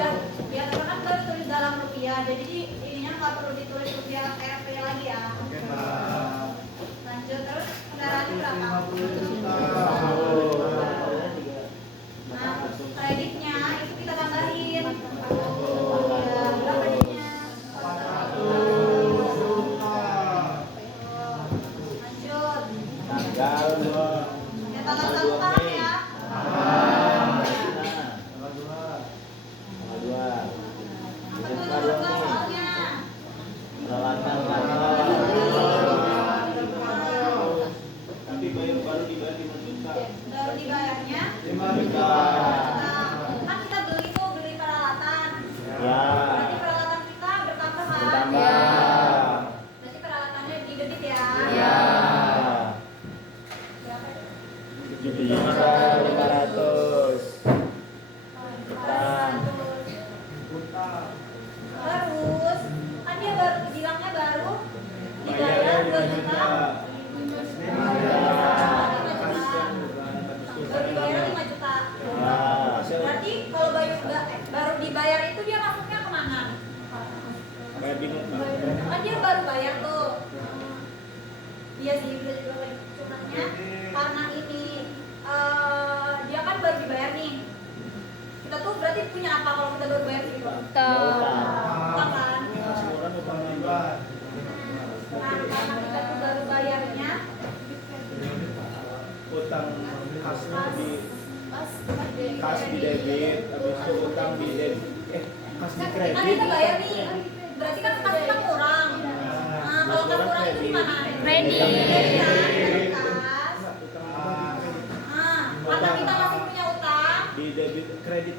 udah ya karena kan baru tulis dalam rupiah, jadi ininya nggak perlu ditulis rupiah RP lagi ya. Lanjut terus kendaraannya berapa? Nah, kreditnya itu kita tambahin. Berapa jadinya? Lanjut. Ya tanggal 1 paham ya? Apa tuh nomor 2 soalnya? Tapi baru dibayar 5 juta. Baru dibayarnya 5 juta. kan kita beli peralatan. Ya. Berarti peralatan kita bertambah kan? Bertambah. Berarti peralatannya di debit ya? Ya. Berapa? 7.500. Terus kan dia baru bilangnya baru dibayar 2 juta. Baru dibayar 5 juta. Berarti kalau baru dibayar itu dia masuknya kemana? Kayak bingung kan? Kan dia baru bayar tuh. Iya sih bisa juga kayak cumannya karena ini dia kan baru dibayar nih. Kita tuh berarti punya apa kalau kita baru bayar gitu? Utang kan? Nah karena kita tuh baru bayarnya Utang kas di debit, habis itu utang di debit, kas di kan kredit. kita bayar nih, berarti kan kas kita kurang. Nah kalau kas kurang itu gimana? Kredit kas. Karena kita masih punya utang. Di debit kredit.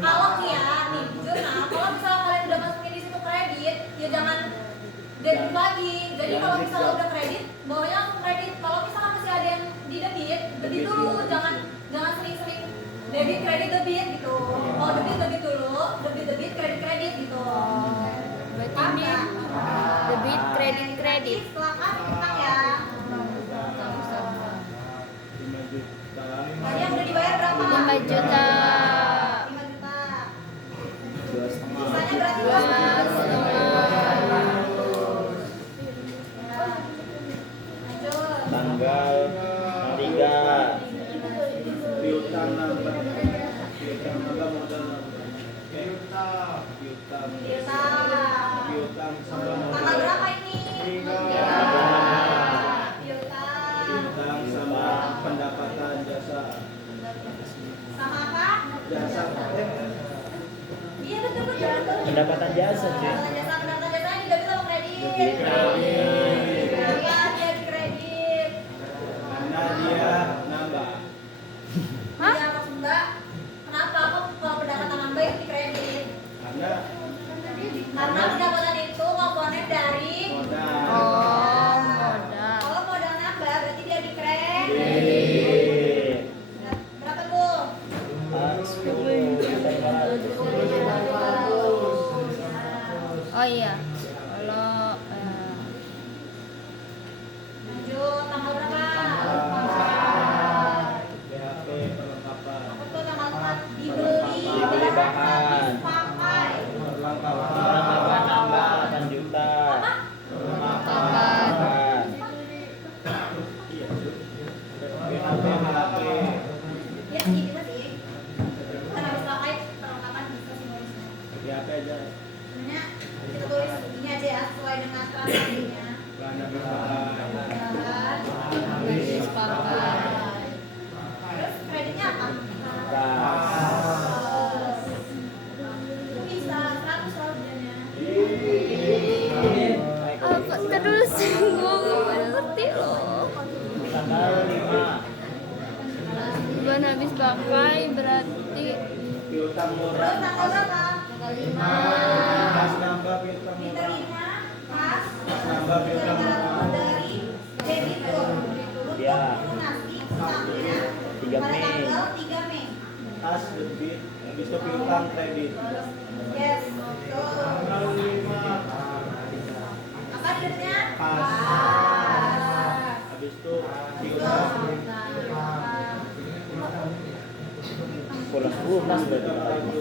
Kalau nih ya, nih jurnal, kalau misalnya kalian udah masukin di situ kredit, ya jangan debit lagi. Jadi kalau misalnya udah kredit, bawahnya langsung kredit. Kalau misalnya masih ada yang di debit dulu, jangan sering-sering debit kredit debit gitu. Kalau debit dulu, debit kredit gitu. Berarti ini debit kredit. Setelah kan utang ya. 5 juta. Tadi yang udah dibayar berapa? 5 juta. 5 juta. 2,5. Sisanya berarti 2,5. Lanjut. Tanggal 3 piutang nambah modal piutang sama Tanggal berapa ini? piutang sama pendapatan jasa Sama apa? jasa Iya betul. pendapatan jasa sih Pendapatan jasa ini debit atau kredit? Debit. Iya dia di kredit. karena dia nambah Iya maksud Mbak. Kenapa kok kalau pendapatan nambah itu di kredit? karena Karena pendapatan itu komponen dari modal Modal. Kalau modal nambah berarti dia di kredit. Kredit. Berapa tuh? 10.500. Oh iya. Kalau Lanjut tanggal berapa? BHP perlengkapan Apa tuh tanggal 4? Dibeli bahan. pakai. perlengkapan nambah 8 juta Apa? perlengkapan iya BHP Ya segitu sih. Kan harus pakai perlengkapan bisa sih nulisnya. BHP aja Sebenarnya kita tulis ini aja ya sesuai dengan transaksinya. bahan bahan Habis pakai. Terus kreditnya apa? kas Itu bisa 100 loh sebenarnya. apa terus gue nggak ngerti loh. tanggal 5 Bukan habis pakai berarti piutang Terus murah tanggal berapa? kas nambah piutang murah Diterima pas nambah piutang murah dari debitur untuk Ya. lunasi utangnya 3 pada Mei. tanggal 3 Mei. kas debit habis itu piutang kredit Yes, betul. tanggal 5 Apa debitnya? Pas. habis itu piutang kurang lunas berarti.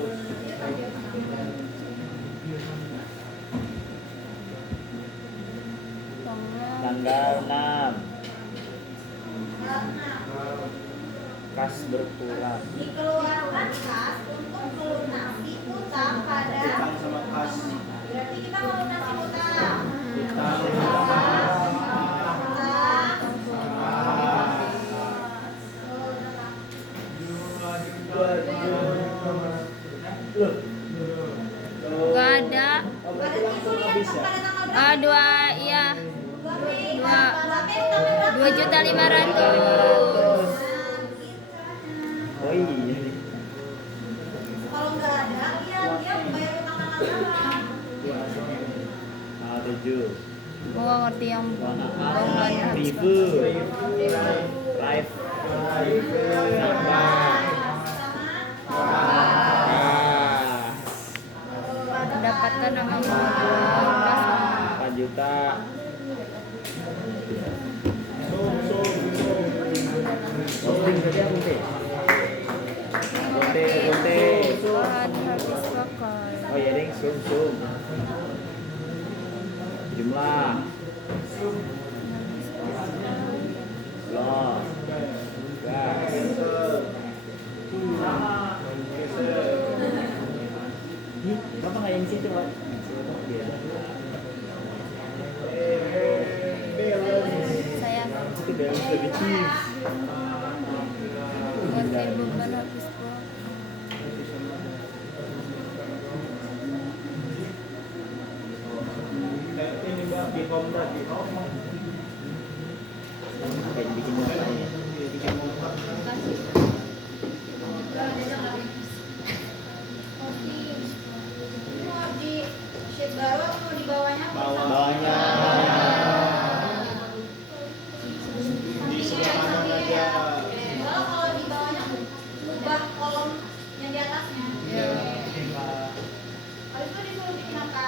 Tanggal 6 kas berkurang. Dikeluarkan kas untuk melunasi utang pada Utang sama kas. berarti kita melunasi utang. Gak ada. Berarti itu lihat pada tanggal berapa? Dua, iya. 2.500.000. Oh iya. Kalau nggak ada, dia bayar utang tanggal berapa? 7. Gua nggak ngerti yang bawah Ribu. Live. pendapatan sama modal 4 juta. Posting berarti apa sih? Gonte. bahan habis pakai. Oh ya ding, zoom. Jumlah. Los. Gas. Ih, kenapa nggak yang situ, Pak? Saya Itu balance lebih cheap. ganti beban habis pakai. Ini Mbak, di kontrak di kayak bikin apa ya? Bikin kontrak. Mau di sheet baru atau mau di bawahnya? Bawahnya di sebelah kanan aja. Kalau di bawahnya ubah kolom yang di atasnya. Habis itu disuruh bikin apa?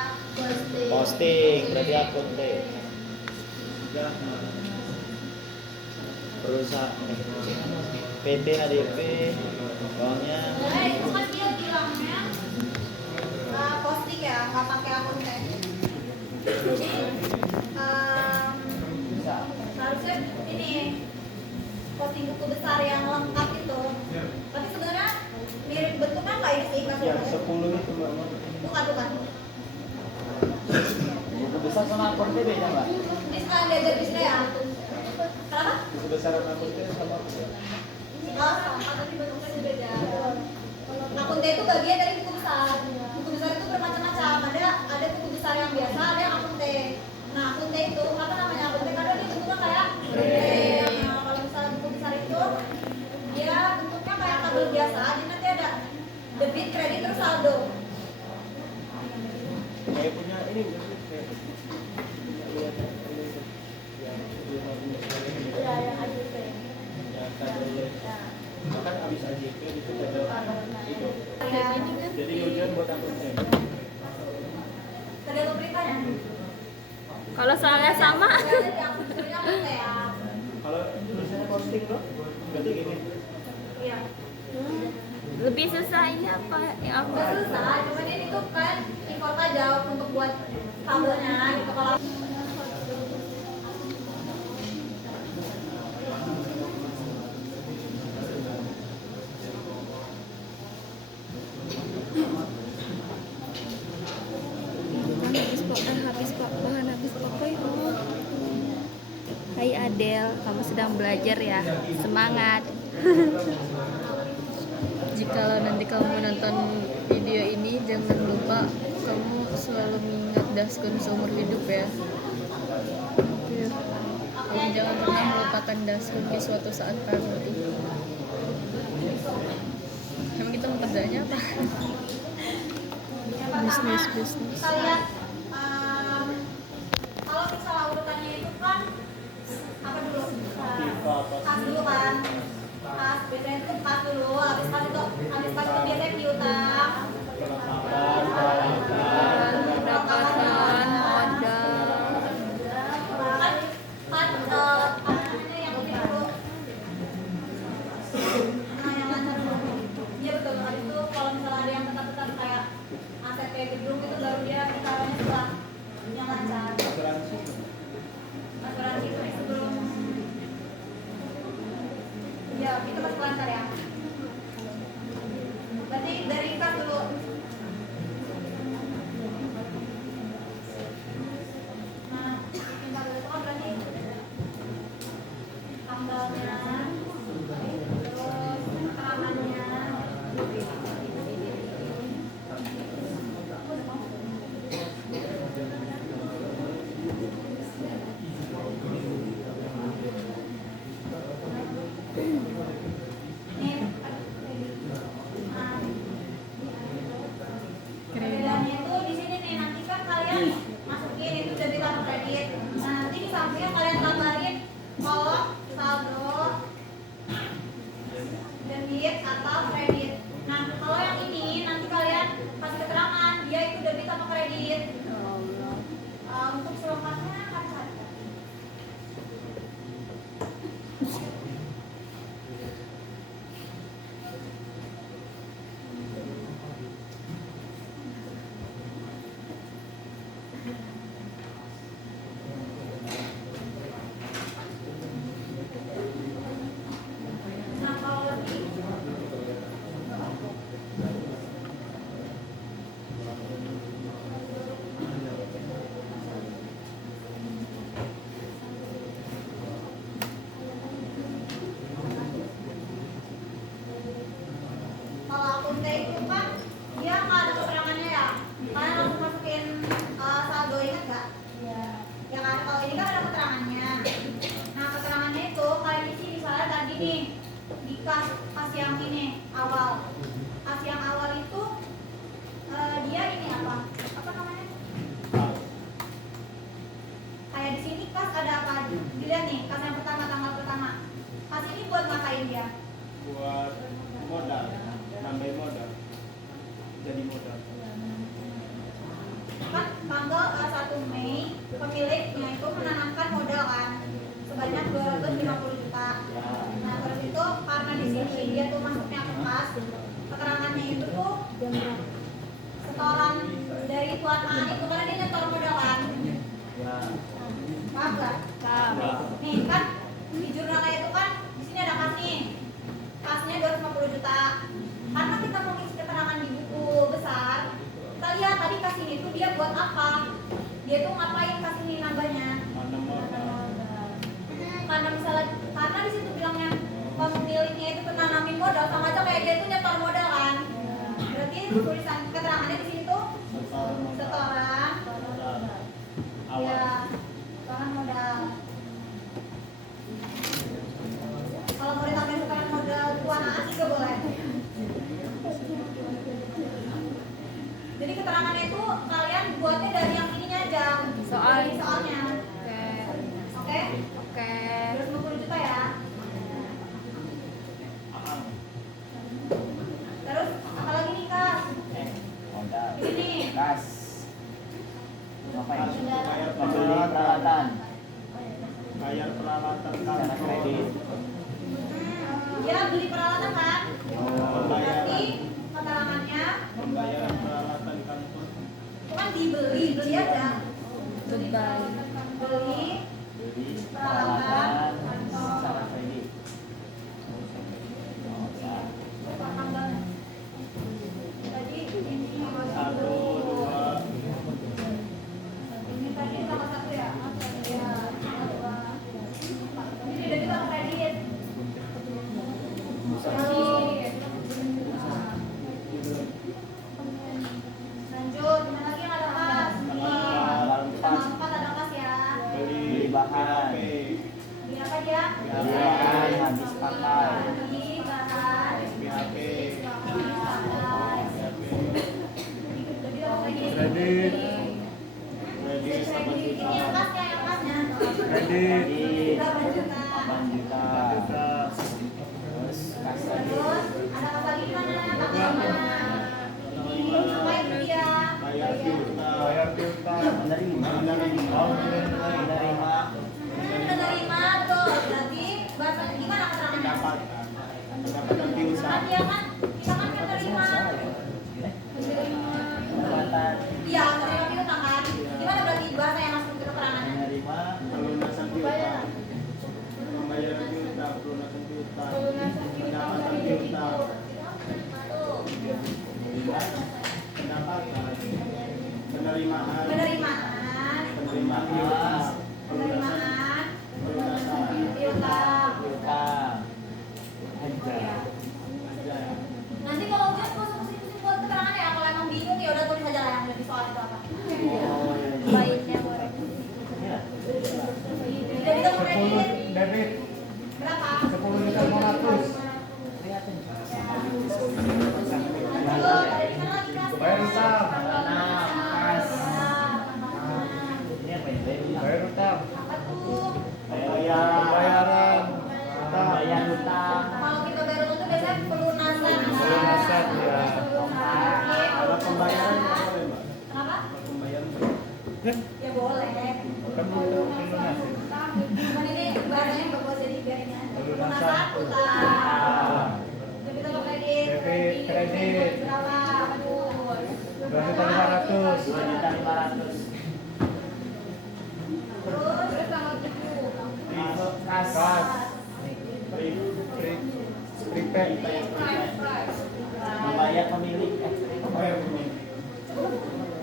Posting berarti akun deh. Perusahaan PT HDP bawahnya Itu kan dia bilangnya posting ya, nggak pakai akun teh. Jadi harusnya ini posting buku besar yang lengkap itu. Tapi sebenarnya mirip bentuknya nggak ini sih yang maksudnya. 10 itu Mbak. Bukan. Buku besar sama akun teh beda Mbak. Ini sekarang diajar di sini ya. Kenapa? Buku besar sama akun teh sama Oh, sama tapi bentuknya beda. Akun teh itu bagian dari buku besar. Buku besar itu bermacam-macam. Ada buku besar yang biasa, ada yang akun teh. Nah, akun teh itu apa namanya akun teh? Karena dia bentuknya kayak Nah, kalau misalnya buku besar itu dia bentuknya kayak tabel biasa. Jadi nanti ada debit, kredit, terus saldo. kayak punya ini nggak sih? Kayak lihat Ya, yang AJP. yang tadi kan habis AJP itu ada itu. Ya, Jadi ujian buat akun teh. tergantung beritanya. Kalau soalnya sama, Jadi akun besarnya akun teh ya. Kalau tulisannya posting loh, berarti gini. Iya. lebih susah ini apa yang aku Udah susah, cuman ini tuh kan import aja untuk buat tabelnya gitu. Kalau bahan habis pakai. Hai Adel, kamu sedang belajar ya? Semangat. Jikalau nanti kamu menonton video ini, jangan lupa kamu selalu mengingat Daskun seumur hidup ya. Kamu jangan pernah melupakan Daskun di suatu saat nanti. Emang kita mau kerjanya apa? yang pertama Bisnis. kita lihat kalau misalnya urutannya itu kan apa dulu? Kas dulu kan. Kas biasanya itu kas dulu, habis kas itu biasanya piutang. Pendapatan, modal. Kan apa namanya yang penting dulu. Nah, yang lancar dulu. Iya betul. gedung itu baru dia taruhnya setelah yang lancar. Asuransi. Asuransi itu sebelum ya itu pas lancar ya. Berarti dari kas dulu. Nah, tinggal dulu itu kan berarti tanggalnya, terus keterangannya. Nih, perbedaannya itu di sini nih, nanti kan kalian masukin itu debit atau kredit. Nah, nanti di sampingnya kalian tambahin kolom saldo debit atau kredit. Nah, kalau yang ini nanti kalian kasih keterangan dia itu debit atau kredit. Untuk selengkapnya akan cari. Nah, kalau lebih kalau akuntan itu kan dia nggak ada keterangannya ya, kalian langsung masukin saldo, ingat nggak? Ya kan, kalau ini kan ada keterangannya. Nah, keterangannya itu kalian isi misalnya tadi nih di kas yang ini awal, kas yang awal itu dia ini apa namanya? Kayak di sini kas ada apa? Dilihat nih, kas yang pertama, tanggal pertama. Kas ini buat ngapain dia? Buat modal, nambahin modal. Jadi modal. Kan tanggal 1 Mei pemiliknya itu menanamkan modal kan sebanyak 250 juta. Nah, terus itu karena di sini dia tuh masuknya ke kas, keterangannya itu tuh setoran dari Tuan A itu karena dia nyetor modal kan. Ya. Paham nggak? Nih kan di jurnalnya itu kan di sini ada kas nih, kasnya 250 juta. Karena kita mau ngisi keterangan di buku besar, kita lihat tadi kas ini tuh dia buat apa? Dia tuh ngapain kas ini nambahnya? Mana modal? Karena misalnya karena di situ bilangnya pemiliknya itu penanamin modal, sama aja kayak dia tuh nyetor modal kan. Berarti tulisan keterangannya di sini tuh setoran Awal. ya, setoran modal. Kalau mau ditambahin setoran modal Tuan A juga boleh. Jadi keterangannya itu kalian buatnya dari yang ininya aja. Dari soalnya. Oke? Oke. 250 juta ya. Terus apa lagi nih Kak? Modal. Di sini. Kas. Ngapain? Bayar Membeli peralatan. peralatan Bayar peralatan secara kantor. kredit. Dia beli peralatan kan? Berarti Pembayaran. keterangannya Pembayaran peralatan kantor. itu kan beli aja. Goodbye. Beli Beli peralatan peralatan secara kredit. tanggal tadi ini 1, 2, ini tadi tanggal 1 ya? Ya, tanggal 2. Ini dari tanggal kredit. Lanjut, mana lagi yang ada kas? Nih, tanggal 4 ada kas ya. beli bahan. HP. Beli apa dia? Beli bahan habis pakai. Beli bahan. HP. Jadi apa lagi? Kredit. Kredit 8 Kredit. juta. Ini yang kasnya, yang kasnya. Kredit. Kredit 8 juta. 8 juta. Terus kas lagi. Terus ada apa lagi di mana? Tanggal 5. Ini apa itu dia? Bayar piutang. Bayar piutang. Menerima. Menerima. Menerima tuh. Berarti bahasa gimana keterangannya? Pendapatan. Pendapatan piutang. Kan dia kan kita kan menerima. Pendapatan Wilayah pemilik Apa yang ini?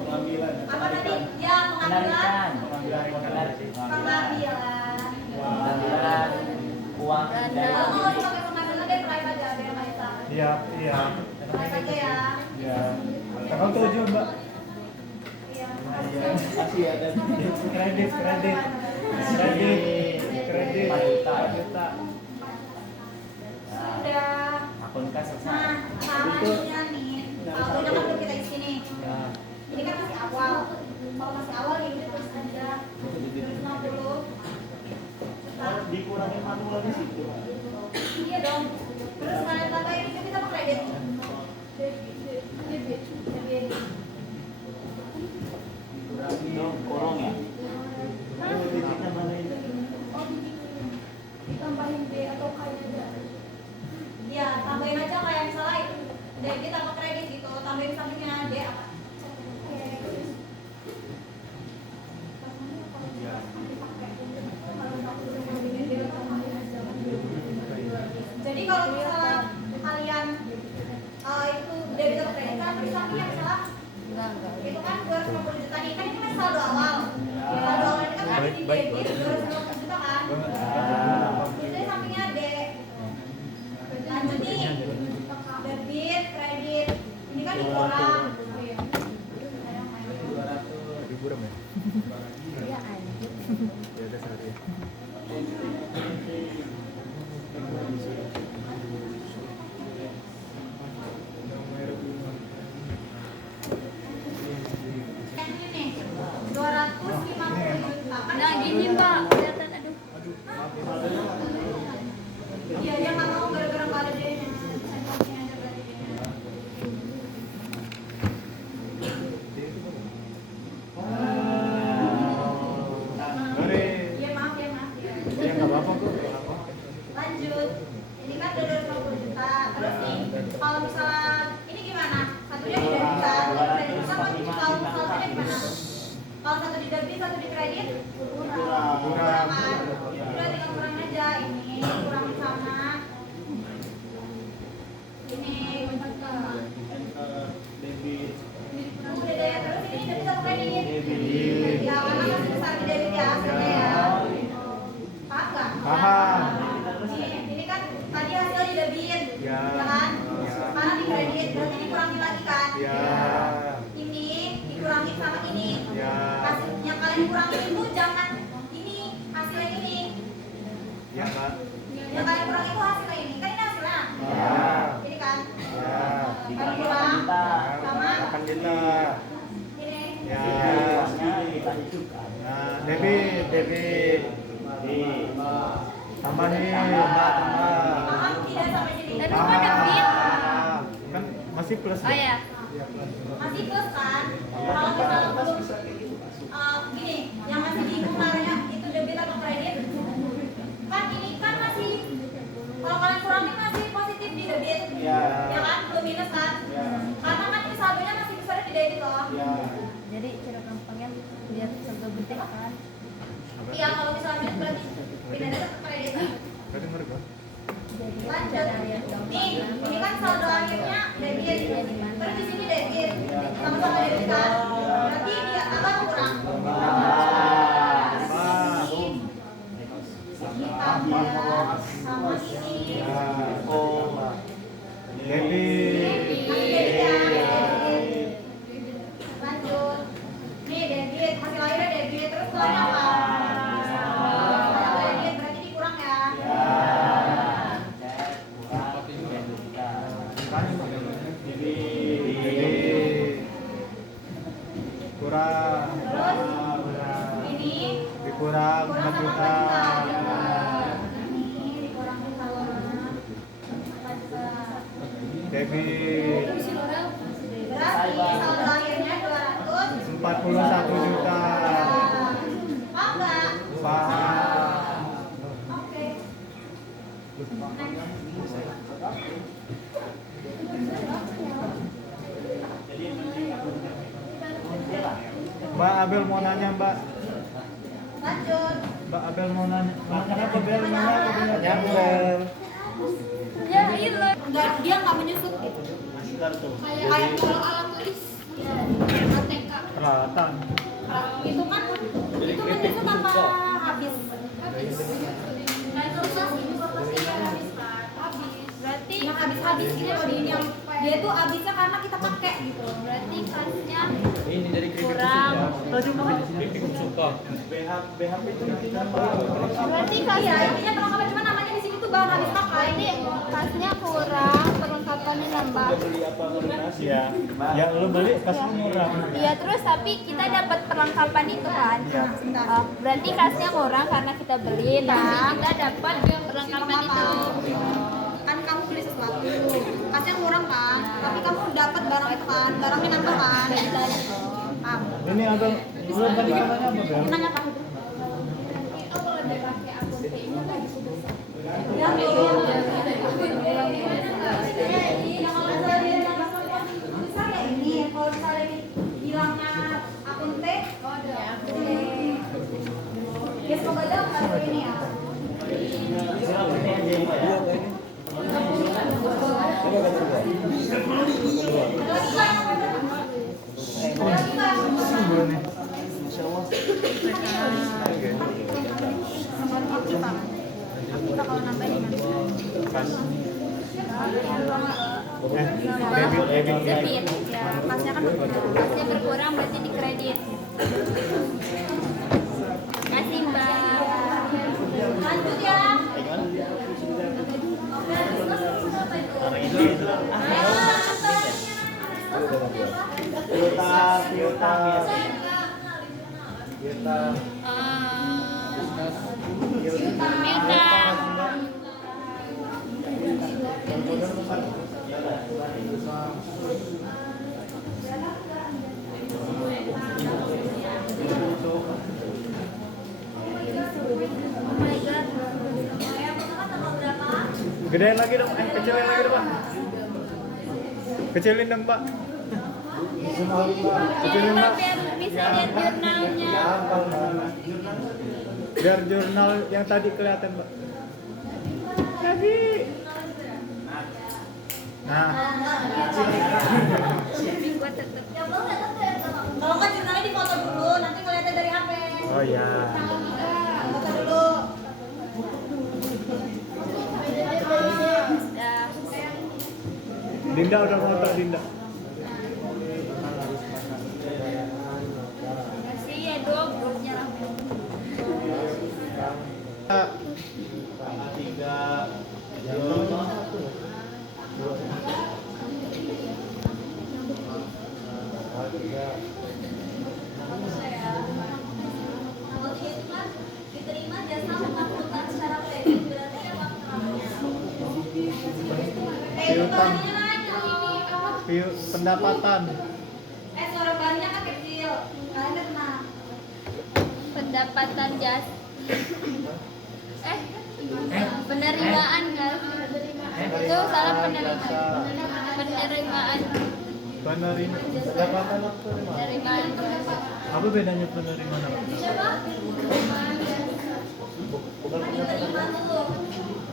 Pengambilan. Apa tadi? Ya, pengambilan. pengambilan Pengambilan. uang Kalau dari mau nggak pakai pengambilan deh, private aja biar nggak bisa. Iya, iya. Private aja ya. Ya. Tanggal 7, Mbak. Iya. Kasih ya dan kredit. Kredit. 5 juta. 4 juta. Sudah. Akun kas selesai. Nah, salahnya nih, saldonya kan udah kita isi nih. Ya. Ini kan masih awal. Kalau masih awal ya udah terus aja. 250. Nah, Dikurangin manual lagi sih. iya dong. Terus kalian tambahin ini kita pakai kredit. Debit. Itu kurung ya. Titiknya mana ini? Ditambahin B atau K aja. Iya, tambahin aja kayak misalnya debit apa kredit gitu, tambahin sampingnya D apa. Jadi kalau misalnya kalian itu debit atau kredit kan di sampingnya misalnya itu kan 250 juta nih, kan ini masih saldo awal. Saldo awal ini kan ada di debit 250 juta kan. Itu di sampingnya D. Lanjut nih, debit, kredit. Ini kan dikurang. Liburan ya? Ya anjir. Ya udah sehari. Yang ini nih, 250 juta. Kan Nah gini mbak, kelihatan aduh. Iya, dia nggak mau gara-gara nggak ada D-nya. Sensornya aja berarti D-nya. Iya, maaf ya. Ya nggak apa-apa kok. Lanjut. Ini kan udah 250 juta. Terus nih, kalau misalnya ini gimana? Satunya di debit kan? Kredit sama saldonya gimana? Kalau satu di debit, satu di kredit, kurang kan? Udah tinggal kurangin aja. Ini kurangin sama. Ini Debit. udah deh. Terus ini debit atau kredit? Ya, karena masih besar di debit ya hasilnya ya. Paham nggak? Paham. Ini kan tadi hasilnya di debit, Ya. ya kan? Ya. Sekarang di kredit, berarti dikurangin lagi kan? Ya. Ini dikurangin sama ini. Ya. Hasil yang kalian kurangin itu jangan ini hasilnya ini. Ya, Mbak. Yang kalian kurangin itu hasilnya ini. Kan ini hasilnya. Ya. Ini kan. Ya. Kalian kurang sama 8 juta. ini. Ya. Uangnya kita hidupkan. Nah, debit. Tambah nih, Mbak, tambah. Paham tidak sampai sini? Tadi kan debit. Kan masih plus. Oh ya. Masih plus kan? Kalau misalnya belum gini, yang masih bingung naranya itu debit atau kredit, kan ini kan masih kalau kalian kurangin masih positif di debit, Ya. ya kan? Belum minus kan? Ya. Karena kan ini saldonya masih besar di debit loh. Ya. Jadi cara gampangnya biar saldo gede kan. Iya, kalau misalnya minus berarti pindah ke kredit. Gak denger gua. Jadi Lanjut. Nih, ini kan saldo akhirnya debit. Terus di sini debit. Sama-sama debit kan? Berarti dia tambah atau kurang? Ini tambah sama ini. Ya. Oh. Debit. Masih debit ya, debit. Lanjut. Nih debit, hasil akhirnya debit. Terus keluarnya apa? Kalau debit berarti dikurang ya. Cek kurang 3 juta. Debit. Kurang. Terus ini Dikurang kurang 4 sama 4 juta. juta. Ini dikurangin sama 4 juta. Debit. Berarti saldo akhirnya 200. 41 juta. Paham nggak? Paham. Oke. Mbak Abel mau nanya, Mbak. Lanjut. Mbak Abel mau nanya. Kenapa Bel? Nanya Bel. Ya ilah. Enggak, dia nggak menyusut gitu. kartu. Kayak kalau alat tulis ATK Peralatan. itu kan itu tanpa habis. Nah terus berarti yang habis gitu loh ini yang dia tuh habisnya karena kita pakai gitu. Berarti kasnya Ini dari kurang. kritik suka. BHP itu Berarti kasnya intinya perlengkapan cuma namanya di sini tuh bahan habis pakai. Ini kasnya kurang, perlengkapannya nambah. beli apa lunas ya? Yang lu beli kasnya murah. Iya terus tapi kita dapat perlengkapan itu kan. Oh, berarti kasnya kurang karena kita beli, tapi kita dapat perlengkapan itu. Kan kamu beli sesuatu, kasnya kurang kan, tapi kamu dapat barang itu kan, barangnya nambah kan. Paham? Ini ada belum tadi katanya apa, Bel? Nanya apa? Ya, ini kalau misalnya hilangnya akun T, ya semoga aja kartu ini ya. Debit ya, kasnya kan berkurang. Kasnya berkurang berarti di kredit. Kasih Mbak. Lanjut ya. Gedein lagi dong, kecilin lagi dong, Pak. Kecilin dong, Pak. Kecilin, Pak. Biar bisa lihat jurnalnya. Biar jurnal yang tadi kelihatan, Pak. Lagi. Nah, Gua tetep. Kalau nggak jurnalnya dipoto dulu, nanti kelihatan dari HP. oh ya. Foto dulu. Dinda udah foto, Dinda. Kasih ya dong grupnya lah. Kalau dia itu kan diterima jasa pengangkutan secara kredit berarti ya Pak. Piutang. Ini apa? Pendapatan. Suara banyak kan kecil. Kalian kena. Pendapatan jas. Penerimaan guys. Itu salah penerimaan. Penerimaan. Pendapatan apa? Penerimaan. Apa bedanya penerimaan apa? Siapa? Diterima dulu.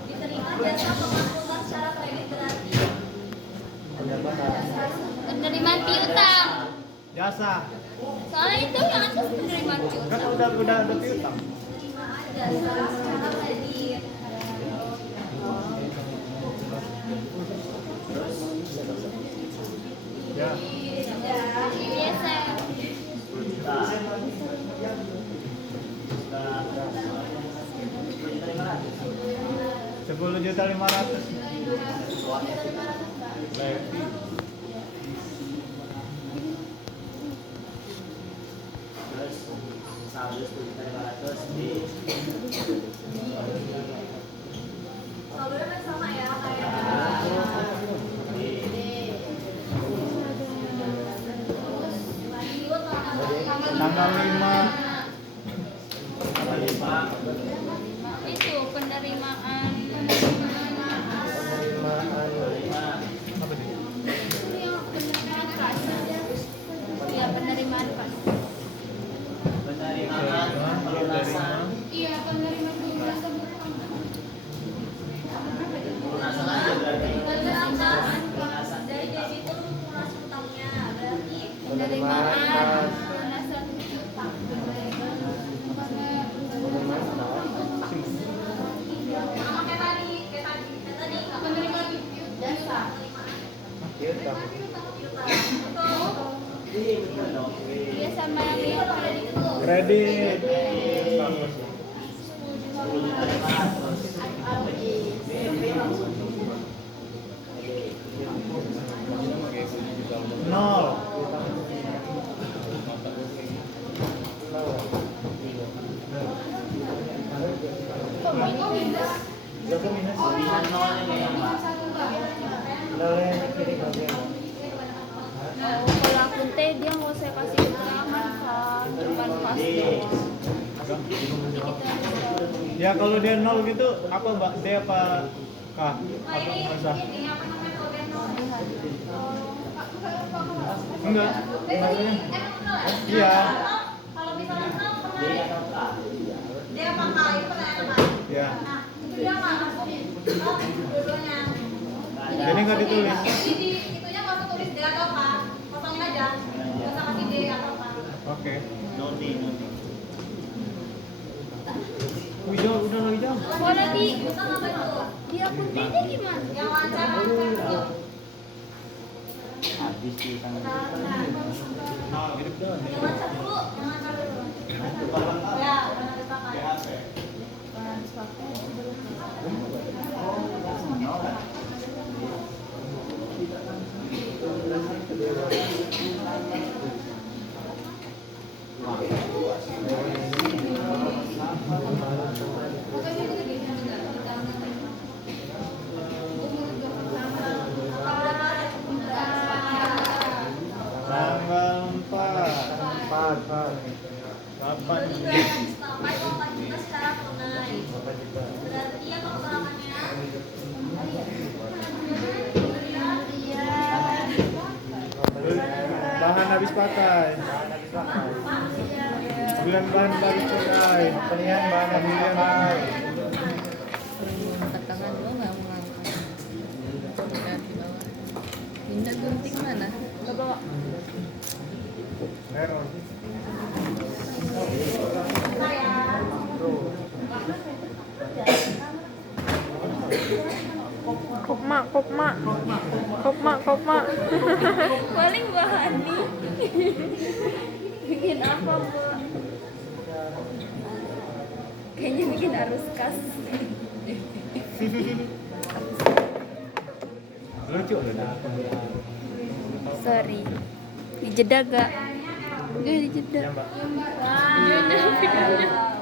Diterima jasa pengangkutan secara kredit berarti. Penerimaan piutang. Jasa. Soalnya itu yang atas penerimaan Kan piutang. udah piutang. Penerimaan jasa secara kredit. Ya. Biasa. 10.500.000. Levy. Terus 100 di Saldonya kan sama ya kayak lanjut Tanggal 5. Itu penerimaan. Apa sih? Penerimaan kas. Iya penerimaan kas. penerimaan pelunasan Iya penerimaan pelunasan. pelunasan aja berarti dari debitur penerimaan lunasan utang. Sama kayak tadi penerimaan jasa. Iya, tahu. Dia sama yang ini Kredit. Bagus. Nol. Berapa minus? Bisa nolnya kayak Mbak. Nolnya yang kiri bagian. kalau akun teh dia mau saya kasih keterangan kan bukan pas Ya kalau dia nol gitu apa Mbak? D apa K? Nah Apa ini masa? apa namanya kalau dia nol? Enggak. Emang nol ya? Iya. Kalau misalnya nol pernah Dia atau K? dia apa Kak? Itu pertanyaan apa? Ya. Nah, itu dia mah langsung oh, dua-duanya. Jadi nggak ditulis. Jadi di itunya nggak usah tulis D atau K, kosongin aja. Nggak usah kasih D atau K. Oke. Noti. Udah lagi jam. kalau di Bisa nggak itu? di akun teh dia gimana Yang lancar. Habis di tangan. Yang lancar dulu, yang lancar dulu. Ya, udah dipakai. Tanggal 4. 8 Kita secara tunai. Berarti ya kekurangannya bahan habis pakai. Bulan bahan baru pakai. Pilihan bahan habis pakai. Angkat tangan lo nggak mau ngangkat. Udah di bawah. Minta gunting mana? bawa Merah. Kopma. paling bahan nih bikin apa mbak kayaknya bikin arus kas Lucu loh. sorry dijeda gak? Gak dijeda Ya, Mbak. Gimana videonya?